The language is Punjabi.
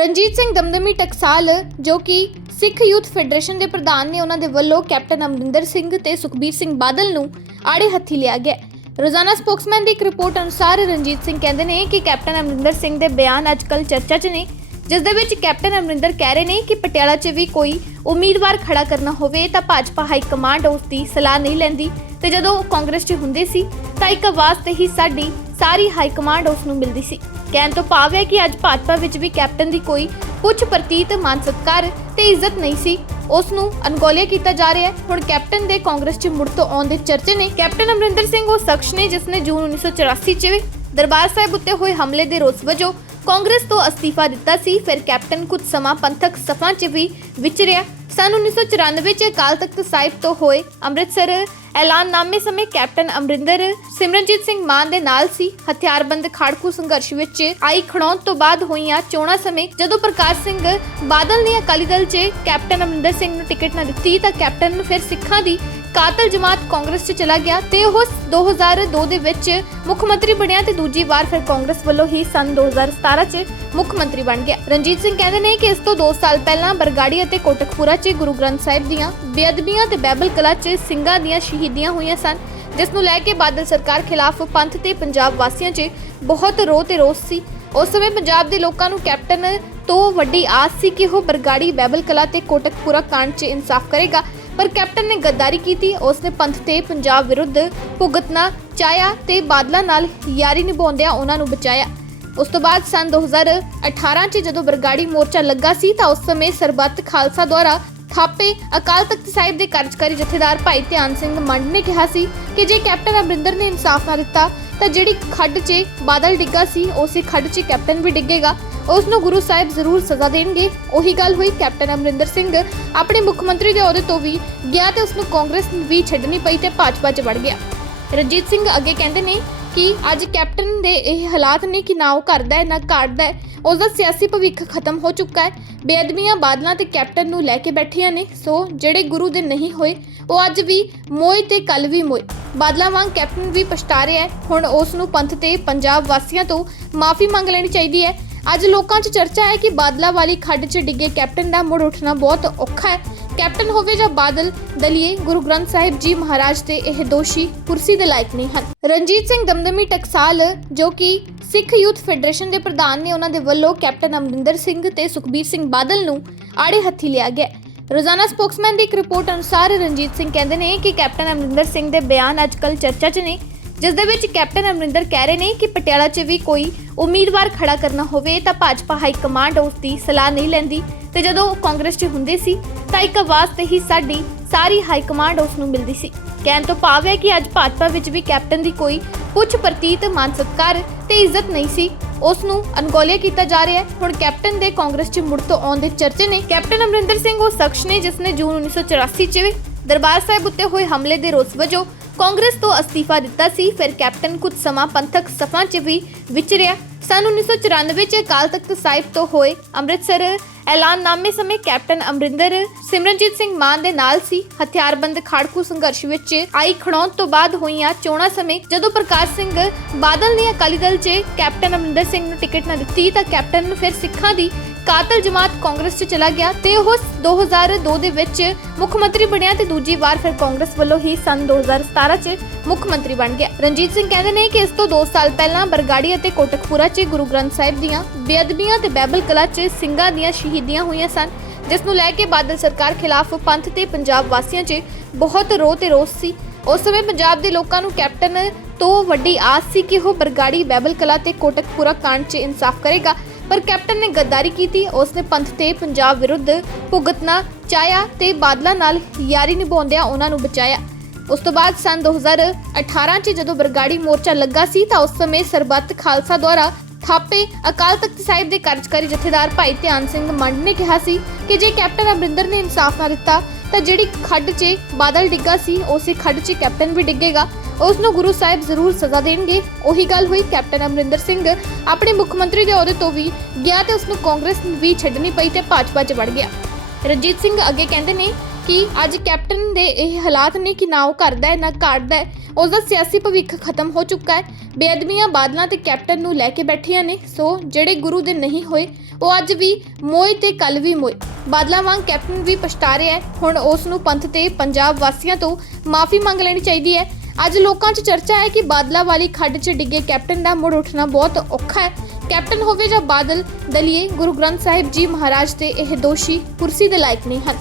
ਰਣਜੀਤ ਸਿੰਘ ਦਮਦਮੀ ਟਕਸਾਲ, ਜੋ ਕਿ ਸਿੱਖ ਯੂਥ ਫੈਡਰੇਸ਼ਨ ਦੇ ਪ੍ਰਧਾਨ ਨੇ ਉਹਨਾਂ ਦੇ ਵੱਲੋਂ ਕੈਪਟਨ ਅਮਰਿੰਦਰ ਸਿੰਘ ਤੇ ਸੁਖਬੀਰ ਸਿੰਘ ਬਾਦਲ ਨੂੰ ਆੜੇ ਹੱਥੀ ਲਿਆ ਗਿਆ ਰੋਜ਼ਾਨਾ ਸਪੋਕਸਮੈਨ ਦੀ ਇੱਕ ਰਿਪੋਰਟ ਅਨੁਸਾਰ ਰਣਜੀਤ ਸਿੰਘ ਕਹਿੰਦੇ ਨੇ ਕਿ ਕੈਪਟਨ ਅਮਰਿੰਦਰ ਸਿੰਘ ਦੇ ਬਿਆਨ ਅੱਜਕੱਲ ਚਰਚਾ 'ਚ ਨੇ, ਜਿਸ ਦੇ ਵਿੱਚ ਕੈਪਟਨ ਅਮਰਿੰਦਰ ਕਹਿ ਰਹੇ ਨੇ ਕਿ ਪਟਿਆਲਾ 'ਚ ਵੀ ਕੋਈ ਉਮੀਦਵਾਰ ਖੜਾ ਕਰਨਾ ਹੋਵੇ ਤਾਂ ਭਾਜਪਾ ਹਾਈ ਕਮਾਂਡ ਉਸ ਦੀ ਸਲਾਹ ਨਹੀਂ ਲੈਂਦੀ ਤੇ ਜਦੋਂ ਉਹ ਕਾਂਗਰਸ 'ਚ ਹੁੰਦੇ ਸੀ ਤਾਂ ਇੱਕ ਆਵਾਜ਼ ਤੇ ਹੀ ਸਾਡੀ ਸਾਰੀ ਹਾਈ ਕਮਾਂਡ ਉਸ ਨੂੰ ਮਿਲਦੀ ਸੀ। ਕਹਿਣ ਤੋਂ ਭਾਵ ਹੈ ਕਿ ਅੱਜ ਭਾਜਪਾ ਵਿੱਚ ਵੀ ਕੈਪਟਨ ਦੀ ਕੋਈ ਪੁੱਛ ਪ੍ਰਤੀਤ ਮਾਨ ਸਤਕਾਰ ਤੇ ਇੱਜ਼ਤ ਨਹੀਂ ਸੀ। ਉਸ ਨੂੰ ਅਨਗੋਲਿਆ ਕੀਤਾ ਜਾ ਰਿਹਾ ਹੈ। ਹੁਣ ਕੈਪਟਨ ਦੇ ਕਾਂਗਰਸ 'ਚ ਮੁੜ ਤੋਂ ਆਉਣ ਦੇ ਚਰਚੇ ਨੇ। ਕੈਪਟਨ ਅਮਰਿੰਦਰ ਸਿੰਘ ਉਹ ਸ਼ਖਸ ਨੇ ਜਿਸ ਨੇ ਜੂਨ 1984 'ਚ ਦਰਬਾਰ ਸਾਹਿਬ ਉੱਤੇ ਹੋਏ ਹਮਲੇ ਦੇ ਰੋਸ ਵਜੋਂ ਕਾਂਗਰਸ ਤੋਂ ਅਸਤੀਫਾ ਦਿੱਤਾ ਸੀ। ਫਿਰ ਕੈਪਟਨ ਕੁਝ ਸਮਾਂ ਪੰਥਕ ਸਫਾਂ 'ਚ ਵੀ ਵਿਚਰਿਆ। ਸਨ 1994 'ਚ ਅਕਾਲ ਤਖਤ ਸਾਹਿਬ ਤੋਂ ਹੋਏ ਅੰਮ੍ਰਿਤਸਰ ਐਲਾਨਨਾਮੇ ਸਮੇਂ ਕੈਪਟਨ ਅਮਰਿੰਦਰ ਸਿਮਰਨਜੀਤ ਸਿੰਘ ਮਾਨ ਦੇ ਨਾਲ ਸੀ। ਹਥਿਆਰਬੰਦ ਖਾੜਕੂ ਸੰਘਰਸ਼ ਵਿੱਚ ਆਈ ਖੜੌਣ ਤੋਂ ਬਾਅਦ ਹੋਈਆਂ ਚੋਣਾਂ ਸਮੇਂ ਜਦੋਂ ਪ੍ਰਕਾਸ਼ ਸਿੰਘ ਬਾਦਲ ਨੇ ਅਕਾਲੀ ਦਲ 'ਚ ਕੈਪਟਨ ਅਮਰਿੰਦਰ ਸਿੰਘ ਨੂੰ ਟਿਕਟ ਨਾ ਦਿੱਤੀ ਤਾਂ ਕੈਪਟਨ ਫਿਰ ਸਿੱਖਾਂ ਦੀ ਕਾਤਲ ਜਮਾਤ ਕਾਂਗਰਸ 'ਚ ਚਲਾ ਗਿਆ ਤੇ ਉਹ 2002 ਦੇ ਵਿੱਚ ਮੁੱਖ ਮੰਤਰੀ ਬਣਿਆ ਤੇ ਦੂਜੀ ਵਾਰ ਫਿਰ ਕਾਂਗਰਸ ਵੱਲੋਂ ਹੀ ਸਨ 2017 'ਚ ਮੁੱਖ ਮੰਤਰੀ ਬਣ ਗਿਆ। ਰਣਜੀਤ ਸਿੰਘ ਕਹਿੰਦੇ ਨੇ ਕਿ ਇਸ ਤੋਂ 2 ਸਾਲ ਪਹਿਲਾਂ ਬਰਗਾੜੀ ਅਤੇ ਕੋਟਕਪੂਰਾ 'ਚ ਗੁਰੂ ਗ੍ਰੰਥ ਸਾਹਿਬ ਦੀਆਂ ਬੇਅਦਬੀਆਂ ਤੇ ਬੈਬਲ ਕਲਾ 'ਚ ਸਿੰਘਾਂ ਦੀਆਂ ਸ਼ਹੀਦੀਆਂ ਹੋਈਆਂ ਸਨ, ਜਿਸ ਨੂੰ ਲੈ ਕੇ ਬਾਦਲ ਸਰਕਾਰ ਖਿਲਾਫ ਪੰਥ ਤੇ ਪੰਜਾਬ ਵਾਸੀਆਂ 'ਚ ਬਹੁਤ ਰੋਹ ਤੇ ਰੋਸ ਸੀ। ਉਸ ਸਮੇਂ ਪੰਜਾਬ ਦੇ ਲੋਕਾਂ ਨੂੰ ਕੈਪਟਨ ਤੋਂ ਵੱਡੀ ਆਸ ਸੀ ਕਿ ਉਹ ਬਰਗਾੜੀ ਬਾਈਬਲ ਕਲਾ ਤੇ ਕੋਟਕਪੂਰਾ ਕਾਂਡ 'ਚ ਇਨਸਾਫ ਕਰੇਗਾ, ਪਰ ਕੈਪਟਨ ਨੇ ਗੱਦਾਰੀ ਕੀਤੀ। ਉਸਨੇ ਪੰਥ ਤੇ ਪੰਜਾਬ ਵਿਰੁੱਧ ਭੁਗਤਣਾ ਚਾਹਿਆ ਤੇ ਬਾਦਲਾਂ ਨਾਲ ਯਾਰੀ ਨਿਭਾਉਂਦਿਆਂ ਉਹਨਾਂ ਨੂੰ ਬਚਾਇਆ। ਉਸ ਤੋਂ ਬਾਅਦ ਸਨ 2018 ਚ ਜਦੋਂ ਬਰਗਾੜੀ ਮੋਰਚਾ ਲੱਗਾ ਸੀ ਤਾਂ ਉਸ ਸਮੇਂ ਸਰਬੱਤ ਖਾਲਸਾ ਦੁਆਰਾ ਥਾਪੇ ਅਕਾਲ ਤਖਤ ਸਾਹਿਬ ਦੇ ਕਾਰਜਕਾਰੀ ਜਥੇਦਾਰ ਭਾਈ ਧਿਆਨ ਸਿੰਘ ਮੰਡ ਨੇ ਕਿਹਾ ਸੀ ਕਿ ਜੇ ਕੈਪਟਨ ਅਮਰਿੰਦਰ ਨੇ ਇਨਸਾਫ ਨਾ ਦਿੱਤਾ, ਤਾਂ ਜਿਹੜੀ ਖੱਡ 'ਚ ਬਾਦਲ ਡਿੱਗਾ ਸੀ, ਉਸੇ ਖੱਡ 'ਚ ਕੈਪਟਨ ਵੀ ਡਿੱਗੇਗਾ। ਉਸ ਨੂੰ ਗੁਰੂ ਸਾਹਿਬ ਜ਼ਰੂਰ ਸਜ਼ਾ ਦੇਣਗੇ। ਉਹੀ ਗੱਲ ਹੋਈ ਕੈਪਟਨ ਅਮਰਿੰਦਰ ਸਿੰਘ ਆਪਣੇ ਮੁੱਖ ਮੰਤਰੀ ਦੇ ਅਹੁਦੇ ਤੋਂ ਵੀ ਗਿਆ ਤੇ ਉਸ ਨੂੰ ਕਾਂਗਰਸ ਵੀ ਛੱਡਣੀ ਪਈ ਤੇ ਭਾਜਪਾ 'ਚ ਵੜ ਗਿਆ। ਰਣਜੀਤ ਸਿੰਘ ਅੱਗੇ ਕਹਿੰਦੇ ਨੇ ਕਿ ਅੱਜ ਕੈਪਟਨ ਦੇ ਇਹ ਹਾਲਾਤ ਨੇ ਕਿ ਨਾ ਉਹ ਕਰਦਾ ਹੈ, ਨਾ ਘਾਟਦਾ ਹੈ। ਉਸ ਦਾ ਸਿਆਸੀ ਭਵਿੱਖ ਖਤਮ ਹੋ ਚੁੱਕਾ ਹੈ। ਬੇਅਦਬੀਆਂ ਬਾਦਲਾਂ ਤੇ ਕੈਪਟਨ ਨੂੰ ਲੈ ਕੇ ਬੈਠੀਆਂ ਨੇ। ਸੋ ਜਿਹੜੇ ਗੁਰੂ ਦੇ ਨਹੀਂ ਹੋਏ, ਉਹ ਅੱਜ ਵੀ ਮੋਏ ਤੇ ਕੱਲ ਵੀ ਮੋਏ। ਬਾਦਲਾਂ ਵਾਂਗ ਕੈਪਟਨ ਵੀ ਪਛਤਾ ਰਿਹਾ ਹੈ। ਹੁਣ ਉਸ ਨੂੰ ਪੰਥ ਤੇ ਪੰਜਾਬ ਵਾਸੀਆਂ ਤੋਂ ਮਾਫੀ ਮੰਗ ਲੈਣੀ ਚਾਹੀਦੀ ਹੈ। ਅੱਜ ਲੋਕਾਂ 'ਚ ਚਰਚਾ ਹੈ ਕਿ ਬਾਦਲਾਂ ਵਾਲੀ ਖੱਡ 'ਚ ਡਿੱਗੇ ਕੈਪਟਨ ਦਾ ਮੁੜ ਉੱਠਣਾ ਬਹੁਤ ਔਖਾ ਹੈ। ਕੈਪਟਨ ਹੋਵੇ ਜਾਂ ਬਾਦਲ, ਦਲੀਏ, ਗੁਰੂ ਗ੍ਰੰਥ ਸਾਹਿਬ ਜੀ ਮਹਾਰਾਜ ਤੇ ਇਹ ਦੋਸ਼ੀ ਕੁਰਸੀ ਦੇ ਲਾਇਕ ਨਹੀਂ ਹਨ। ਰਣਜੀਤ ਸਿੰਘ ਦਮਦਮੀ ਟਕਸਾਲ, ਜੋ ਕਿ ਸਿੱਖ ਯੂਥ ਫੈਡਰੇਸ਼ਨ ਦੇ ਪ੍ਰਧਾਨ ਨੇ ਉਹਨਾਂ ਦੇ ਵੱਲੋਂ ਕੈਪਟਨ ਅਮਰਿੰਦਰ ਸਿੰਘ ਤੇ ਸੁਖਬੀਰ ਸਿੰਘ ਬਾਦਲ ਨੂੰ ਆੜੇ ਹੱਥੀ ਲਿਆ ਗਿਆ ਰੋਜ਼ਾਨਾ ਸਪੋਕਸਮੈਨ ਦੀ ਇੱਕ ਰਿਪੋਰਟ ਅਨੁਸਾਰ ਰਣਜੀਤ ਸਿੰਘ ਕਹਿੰਦੇ ਨੇ ਕਿ ਕੈਪਟਨ ਅਮਰਿੰਦਰ ਸਿੰਘ ਦੇ ਬਿਆਨ ਅੱਜਕੱਲ ਚਰਚਾ 'ਚ ਨੇ। ਜਿਸ ਦੇ ਵਿੱਚ ਕੈਪਟਨ ਅਮਰਿੰਦਰ ਕਹਿ ਰਹੇ ਨੇ ਕਿ ਪਟਿਆਲਾ 'ਚ ਵੀ ਕੋਈ ਉਮੀਦਵਾਰ ਖੜਾ ਕਰਨਾ ਹੋਵੇ ਤਾਂ ਭਾਜਪਾ ਹਾਈ ਕਮਾਂਡ ਉਸ ਦੀ ਸਲਾਹ ਨਹੀਂ ਲੈਂਦੀ। ਤੇ ਜਦੋਂ ਕਾਂਗਰਸ 'ਚ ਹੁੰਦੇ ਸੀ, ਤਾਂ ਇੱਕ ਆਵਾਜ਼ ਤੇ ਹੀ ਸਾਡੀ ਸਾਰੀ ਹਾਈ ਕਮਾਂਡ ਉਸ ਨੂੰ ਮਿਲਦੀ ਸੀ। ਕਹਿਣ ਤੋਂ ਭਾਵ ਹੈ ਕਿ ਅੱਜ ਭਾਜਪਾ ਵਿੱਚ ਵੀ ਕੈਪਟਨ ਦੀ ਕੋਈ ਪੁੱਛ ਪ੍ਰਤੀਤ, ਮਾਨ ਸਤਕਾਰ ਤੇ ਇੱਜ਼ਤ ਨਹੀਂ ਸੀ। ਉਸ ਨੂੰ ਅਨਗੋਲਿਆ ਕੀਤਾ ਜਾ ਰਿਹਾ ਹੈ। ਹੁਣ ਕੈਪਟਨ ਦੇ ਕਾਂਗਰਸ 'ਚ ਮੁੜ ਤੋਂ ਆਉਣ ਦੇ ਚਰਚੇ ਨੇ ਕੈਪਟਨ ਅਮਰਿੰਦਰ ਸਿੰਘ ਉਹ ਸ਼ਖਸ ਨੇ ਜਿਸ ਨੇ ਜੂਨ 1984 'ਚ ਦਰਬਾਰ ਸਾਹਿਬ ਉੱਤੇ ਹੋਏ ਹਮਲੇ ਦੇ ਰੋਸ ਵਜੋਂ ਕਾਂਗਰਸ ਤੋਂ ਅਸਤੀਫਾ ਦਿੱਤਾ ਸੀ, ਫਿਰ ਕੈਪਟਨ ਕੁਝ ਸਮਾਂ ਪੰਥਕ ਸਫਾਂ 'ਚ ਵੀ ਵਿਚਰਿਆ ਸਨ 1994 'ਚ ਅਕਾਲ ਤਖਤ ਸਾਹਿਬ ਤੋਂ ਹੋਏ ਅੰਮ੍ਰਿਤਸਰ, ਐਲਾਨਨਾਮੇ ਸਮੇਂ ਕੈਪਟਨ ਅਮਰਿੰਦਰ ਸਿਮਰਨਜੀਤ ਸਿੰਘ ਮਾਨ ਦੇ ਨਾਲ ਸੀ। ਹਥਿਆਰਬੰਦ ਖਾੜਕੂ ਸੰਘਰਸ਼ ਵਿੱਚ ਆਈ ਖੜੌਣ ਤੋਂ ਬਾਅਦ ਹੋਈਆਂ ਚੋਣਾਂ ਸਮੇਂ ਜਦੋਂ ਪ੍ਰਕਾਸ਼ ਸਿੰਘ ਬਾਦਲ ਨੇ ਅਕਾਲੀ ਦਲ 'ਚ ਕੈਪਟਨ ਅਮਰਿੰਦਰ ਸਿੰਘ ਨੂੰ ਟਿਕਟ ਨਾ ਦਿੱਤੀ ਤਾਂ ਕੈਪਟਨ ਨੂੰ ਫਿਰ ਸਿੱਖਾਂ ਦੀ ਕਾਤਲ ਜਮਾਤ ਕਾਂਗਰਸ 'ਚ ਚਲਾ ਗਿਆ ਤੇ ਉਹ 2002 ਦੇ ਵਿੱਚ ਮੁੱਖ ਮੰਤਰੀ ਬਣਿਆ ਤੇ ਦੂਜੀ ਵਾਰ ਫਿਰ ਕਾਂਗਰਸ ਵੱਲੋਂ ਹੀ ਸਨ 2017 'ਚ ਮੁੱਖ ਮੰਤਰੀ ਬਣ ਗਿਆ। ਰਣਜੀਤ ਸਿੰਘ ਕਹਿੰਦੇ ਨੇ ਕਿ ਇਸ ਤੋਂ 2 ਸਾਲ ਪਹਿਲਾਂ ਬਰਗਾੜੀ ਅਤੇ ਕੋਟਕਪੂਰਾ 'ਚ ਗੁਰੂ ਗ੍ਰੰਥ ਸਾਹਿਬ ਦੀਆਂ ਬੇਅਦਬੀਆਂ ਤੇ ਬੈਬਲ ਕਲਾ 'ਚ ਸਿੰਘਾਂ ਦੀਆਂ ਸ਼ਹੀਦੀਆਂ ਹੋਈਆਂ ਸਨ, ਜਿਸ ਨੂੰ ਲੈ ਕੇ ਬਾਦਲ ਸਰਕਾਰ ਖਿਲਾਫ ਪੰਥ ਤੇ ਪੰਜਾਬ ਵਾਸੀਆਂ 'ਚ ਬਹੁਤ ਰੋਹ ਤੇ ਰੋਸ ਸੀ। ਉਸ ਸਮੇਂ ਪੰਜਾਬ ਦੇ ਲੋਕਾਂ ਨੂੰ ਕੈਪਟਨ ਤੋਂ ਵੱਡੀ ਆਸ ਸੀ ਕਿ ਉਹ ਬਰਗਾੜੀ ਬਾਈਬਲ ਕਲਾ ਤੇ ਕੋਟਕਪੂਰਾ ਕਾਂਡ 'ਚ ਇਨਸਾਫ ਕਰੇਗਾ। ਪਰ ਕੈਪਟਨ ਨੇ ਗੱਦਾਰੀ ਕੀਤੀ। ਉਸ ਨੇ ਪੰਥ ਤੇ ਪੰਜਾਬ ਵਿਰੁੱਧ ਭੁਗਤਣਾ ਚਾਹਿਆ ਤੇ ਬਾਦਲਾਂ ਨਾਲ ਯਾਰੀ ਨਿਭਾਉਂਦਿਆਂ ਉਹਨਾਂ ਨੂੰ ਬਚਾਇਆ। ਉਸ ਤੋਂ ਬਾਅਦ ਸਨ 2018 ਚ ਜਦੋਂ ਬਰਗਾੜੀ ਮੋਰਚਾ ਲੱਗਾ ਸੀ ਤਾਂ ਉਸ ਸਮੇਂ ਸਰਬੱਤ ਖਾਲਸਾ ਦੁਆਰਾ ਥਾਪੇ ਅਕਾਲ ਤਖਤ ਸਾਹਿਬ ਦੇ ਕਾਰਜਕਾਰੀ ਜਥੇਦਾਰ ਭਾਈ ਧਿਆਨ ਸਿੰਘ ਮੰਡ ਨੇ ਕਿਹਾ ਸੀ ਕਿ ਜੇ ਕੈਪਟਨ ਅਮਰਿੰਦਰ ਨੇ ਇਨਸਾਫ ਨਾ ਦਿੱਤਾ ਤਾਂ ਜਿਹੜੀ ਖੱਡ 'ਚ ਬਾਦਲ ਡਿੱਗਾ ਸੀ, ਉਸੇ ਖੱਡ 'ਚ ਕੈਪਟਨ ਵੀ ਡਿੱਗੇਗਾ। ਉਸ ਨੂੰ ਗੁਰੂ ਸਾਹਿਬ ਜ਼ਰੂਰ ਸਜ਼ਾ ਦੇਣਗੇ। ਉਹੀ ਗੱਲ ਹੋਈ ਕੈਪਟਨ ਅਮਰਿੰਦਰ ਸਿੰਘ। ਆਪਣੇ ਮੁੱਖ ਮੰਤਰੀ ਦੇ ਅਹੁਦੇ ਤੋਂ ਵੀ ਗਿਆ ਤੇ ਉਸ ਨੂੰ ਕਾਂਗਰਸ ਵੀ ਛੱਡਣੀ ਪਈ ਤੇ ਭਾਜਪਾ 'ਚ ਵੜ ਗਿਆ। ਰਣਜੀਤ ਸਿੰਘ ਅੱਗੇ ਕਹਿੰਦੇ ਨੇ ਕਿ ਅੱਜ ਕੈਪਟਨ ਦੇ ਇਹ ਹਾਲਾਤ ਨੇ ਕਿ ਨਾ ਉਹ ਕਰਦਾ ਹੈ, ਨਾ ਘਾਟਦਾ ਹੈ। ਉਸ ਦਾ ਸਿਆਸੀ ਭਵਿੱਖ ਖਤਮ ਹੋ ਚੁੱਕਾ ਹੈ। ਬੇਅਦਬੀਆਂ ਬਾਦਲਾਂ ਤੇ ਕੈਪਟਨ ਨੂੰ ਲੈ ਕੇ ਬੈਠੀਆਂ ਨੇ। ਸੋ ਜਿਹੜੇ ਗੁਰੂ ਦੇ ਨਹੀਂ ਹੋਏ, ਉਹ ਅੱਜ ਵੀ ਮੋਏ ਤੇ ਕੱਲ ਵੀ ਮੋਏ। ਬਾਦਲਾਂ ਵਾਂਗ ਕੈਪਟਨ ਵੀ ਪਛਤਾ ਰਿਹਾ ਹੈ। ਹੁਣ ਉਸ ਨੂੰ ਪੰਥ ਤੇ ਪੰਜਾਬ ਵਾਸੀਆਂ ਤੋਂ ਮਾਫੀ ਮੰਗ ਲੈਣੀ ਚਾਹੀਦੀ ਹੈ। ਅੱਜ ਲੋਕਾਂ 'ਚ ਚਰਚਾ ਹੈ ਕਿ ਬਾਦਲਾਂ ਵਾਲੀ ਖੱਡ 'ਚ ਡਿੱਗੇ ਕੈਪਟਨ ਦਾ ਮੁੜ ਉੱਠਣਾ ਬਹੁਤ ਔਖਾ ਹੈ। ਕੈਪਟਨ ਹੋਵੇ ਜਾਂ ਬਾਦਲ, ਦਲੀਏ ਗੁਰੂ ਗ੍ਰੰਥ ਸਾਹਿਬ ਜੀ ਮਹਾਰਾਜ ਤੇ ਇਹ ਦੋਸ਼ੀ ਕੁਰਸੀ ਦੇ ਲਾਇਕ ਨਹੀਂ ਹਨ।